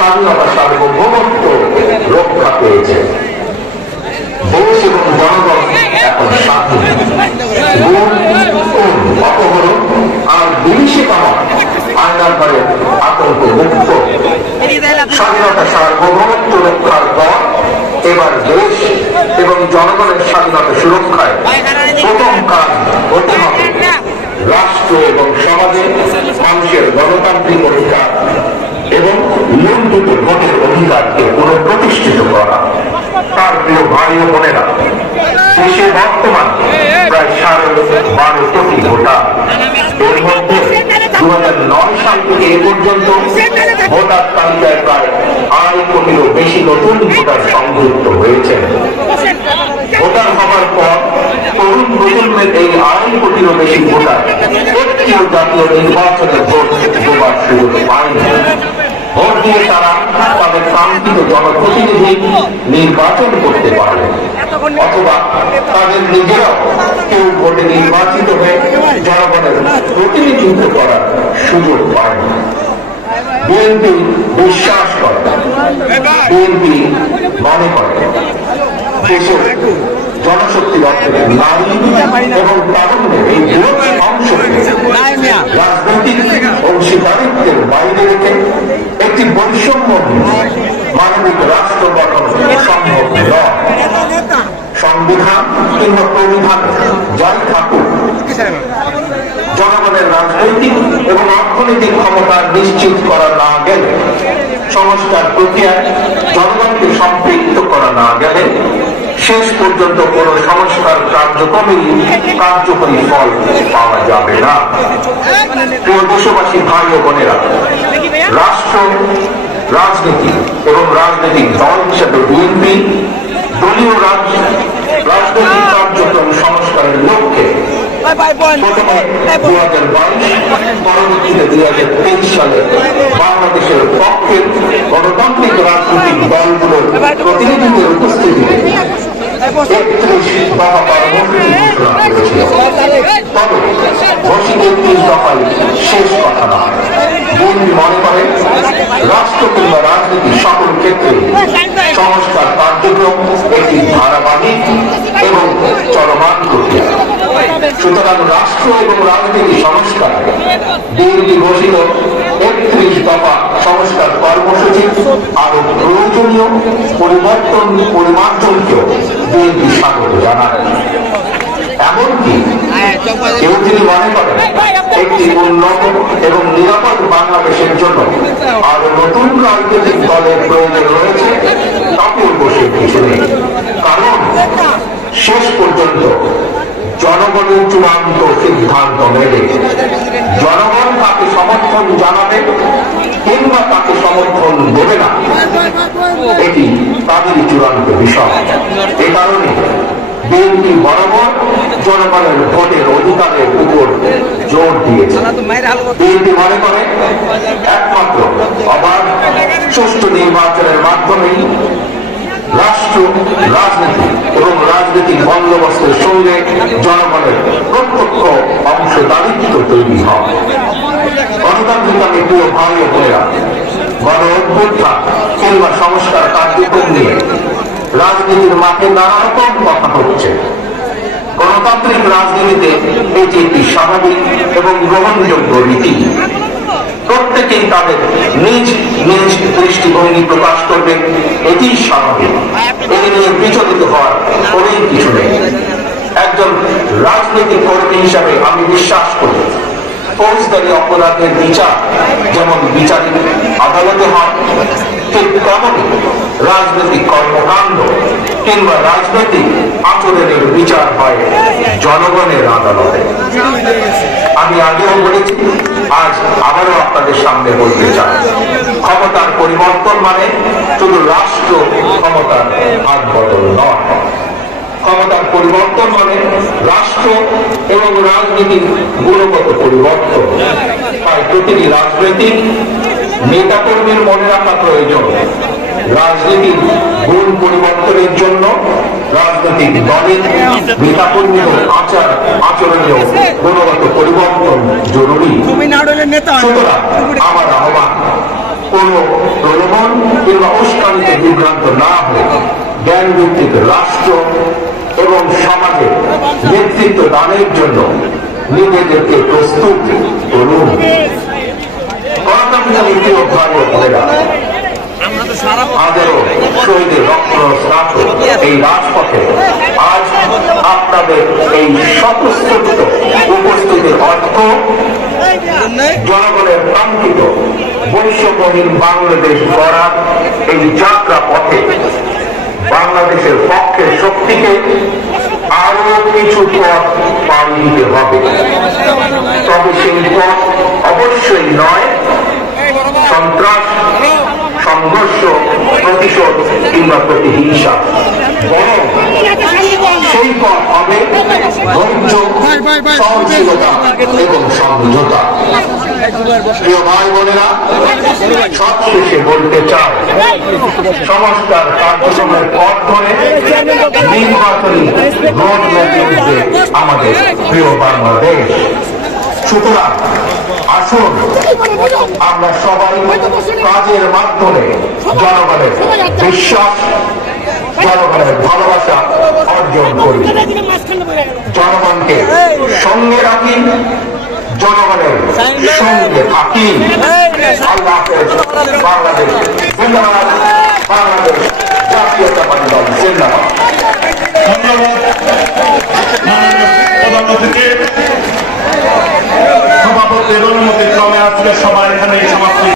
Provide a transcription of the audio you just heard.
স্বাধীনতা সার্বভৌমত্ব রক্ষা পেয়েছে। দেশ এবং জনগণ এখন স্বাধীন। অপহরণ আর বিদেশি কামান আয়নার ঘরে আতঙ্ক মুক্ত। স্বাধীনতা সার্বভৌমত্ব রক্ষার পর এবার দেশ এবং জনগণের স্বাধীনতা সুরক্ষায় প্রথম কাজ হতে হবে রাষ্ট্র এবং সমাজে মানুষের গণতান্ত্রিক অধিকার এবং লুণ্ঠিত ভোটের অধিকারকে পুনঃপ্রতিষ্ঠিত করা। তার প্রিয় ভাই ও বোনেরা, দেশে বর্তমান প্রায় 12.5 কোটি ভোটার। এর মধ্যে 2009 সাল থেকে এ পর্যন্ত ভোটার তালিকায় প্রায় 2.5 কোটিরও বেশি নতুন ভোটার সংযুক্ত হয়েছে। ভোটার হওয়ার পর তরুণ প্রজন্মের এই 2.5 কোটিরও বেশি ভোটার একটিও জাতীয় নির্বাচনে ভোট দেওয়ার সুযোগ পায়নি। ভোট দিয়ে তারা তাদের কাঙ্ক্ষিত জনপ্রতিনিধি নির্বাচন করতে পারে, অথবা তাদের নিজেরাও কেউ ভোটে নির্বাচিত হয়ে জনগণের প্রতিনিধিত্ব করার সুযোগ পায়। বিএনপি বিশ্বাস করে, বিএনপি মনে করে দেশের জনশক্তির অর্থে নারী এবং তারুণ্যের এই বৃহৎ অংশকে রাজনৈতিক অংশীদারিত্বের বাইরে রেখে একটি বৈষম্য মানবিক রাষ্ট্র গঠন সম্ভব নয়। সংবিধান কিংবা প্রবিধান যাই থাকুক, জনগণের রাজনৈতিক এবং অর্থনৈতিক ক্ষমতা নিশ্চিত করা না গেলে, সংস্কার প্রক্রিয়ায় জনগণকে সম্পৃক্ত করা না গেলে শেষ পর্যন্ত কোন সংস্কার কার্যকরী ফল পাওয়া যাবে না। প্রিয় দেশবাসী, ভাই ও বোনেরা, রাষ্ট্র, রাজনীতি এবং রাজনৈতিক দল হিসেবে বিএনপি দলীয় রাজনৈতিক কার্যক্রম সংস্কারের লক্ষ্যে প্রথমে 2022, পরবর্তীতে 2023 সালে বাংলাদেশের পক্ষে গণতান্ত্রিক রাজনৈতিক দলগুলোর প্রতিনিধিদের উপস্থিতিতে 31 দফা কর্মসূচি ঘোষণা করেছিল। তবে ঘোষিত 31 দফায় শেষ কথা না। বিএনপি মনে করে রাষ্ট্র কিংবা রাজনীতির সকল ক্ষেত্রে সংস্কার কার্যক্রম একটি ধারাবাহিক এবং চলমান প্রক্রিয়া। সুতরাং রাষ্ট্র এবং রাজনীতি সংস্কার বিএনপি ঘোষিত 31 দফা সংস্কার কর্মসূচি আরো প্রয়োজনীয় পরিমার্জনকেও বিএনপি স্বাগত জানায়। এমনকি কেউ যদি মনে করেন একটি উন্নত এবং নিরাপদ বাংলাদেশের জন্য আরো নতুন রাজনৈতিক দলের প্রয়োজন রয়েছে, তাতেও বসে কিছু নেই। কারণ শেষ পর্যন্ত জনগণের চূড়ান্ত সিদ্ধান্ত নেবে। জনগণ তাকে সমর্থন জানাবে কিংবা তাকে সমর্থন দেবে না, এটি তাদেরই চূড়ান্ত বিষয়। এ কারণে বিএনপি বরাবর জনগণের ভোটের অধিকারের উপর জোর দিয়েছে। বিএনপি মনে করে একমাত্র অবাধ সুষ্ঠু নির্বাচনের মাধ্যমেই রাষ্ট্র, রাজনীতি এবং রাজনৈতিক বন্দোবস্তের সঙ্গে জনগণের প্রত্যক্ষ অংশদারিত্ব তৈরি হয়। গণতান্ত্রিক আমি প্রিয় ভাই ও বোনেরা, গণ অভ্যুত্থান কিংবা সংস্কার কার্যক্রম নিয়ে রাজনীতির মাঠে নানা রকম কথা হচ্ছে। গণতান্ত্রিক রাজনীতিতে এটি একটি স্বাভাবিক এবং গ্রহণযোগ্য রীতি। প্রত্যেকেই তাদের নিজ নিজ দৃষ্টিভঙ্গি প্রকাশ করবে, এটি স্বাভাবিক। এটি নিয়ে বিচলিত হওয়ার কোনোই কিছু নেই। একজন রাজনৈতিক কর্মী হিসাবে আমি বিশ্বাস করি ফৌজদারি অপরাধের বিচার যেমন বিচারিক আদালতে হয়, ঠিক তেমনি রাজনৈতিক কর্মকাণ্ড কিংবা রাজনৈতিক আচরণের বিচার হয় জনগণের আদালতে। আমি আগেও বলেছি, আজ আবারও আপনাদের সামনে বলতে চাই, ক্ষমতার পরিবর্তন মানে শুধু রাষ্ট্র ক্ষমতার হাত বদল নয়। ক্ষমতার পরিবর্তন মানে রাষ্ট্র এবং রাজনীতির গুণগত পরিবর্তন। তাই প্রতিটি রাজনৈতিক নেতাকর্মীর মনে রাখা প্রয়োজন, রাজনীতির গুণ পরিবর্তনের জন্য রাজনৈতিক দলের নেতাকর্মীর আচরণীয় গুণগত পরিবর্তন জরুরি। সুতরাং আমার আহ্বান, কোন প্রলোভন বিভ্রান্ত না হয়ে জ্ঞান ভিত্তিক রাষ্ট্র এবং সমাজে নেতৃত্ব দানের জন্য নিজেদেরকে প্রস্তুত করুন। আজও শহীদের রক্ত স্নাত এই রাজপথে আজ আপনাদের এই স্বতঃস্ফূর্ত উপস্থিতির অর্থ জনগণের কাঙ্ক্ষিত বৈষম্যহীন বাংলাদেশ গড়ার এই যাত্রা পথে বাংলাদেশের পক্ষের শক্তিকে আরো কিছু পথ পাড়ি দিতে হবে। তবে সেই পথ অবশ্যই নয় সন্ত্রাস, সংঘর্ষ, প্রতিশোধ কিংবা প্রতিহিংসা, বরং সেই পথ হবে ধৈর্য, সহনশীলতা এবং সমঝোতা। প্রিয় ভাই বোনেরা, সবশেষে বলতে চাই, সংস্কার কার্যক্রমের পথ ধরে নির্বাচনী রোড ম্যাপে উঠবে আমাদের প্রিয় বাংলাদেশ। সুতরাং আসুন আমরা সবাই কাজের মাধ্যমে জনগণের বিশ্বাস, জনগণের ভালোবাসা অর্জন করি, জনগণকে সঙ্গে রাখি, জনগণের সঙ্গে থাকি। আল্লাহ হাফেজ। বাংলাদেশ জিন্দাবাদ, বাংলাদেশ জাতীয়তাবাদী দল জিন্দাবাদ। ধন্যবাদ প্রধানমন্ত্রীকে। সভাপতির অনুমতি ক্রমে আজকে সবাই এখানে সমাপ্তি।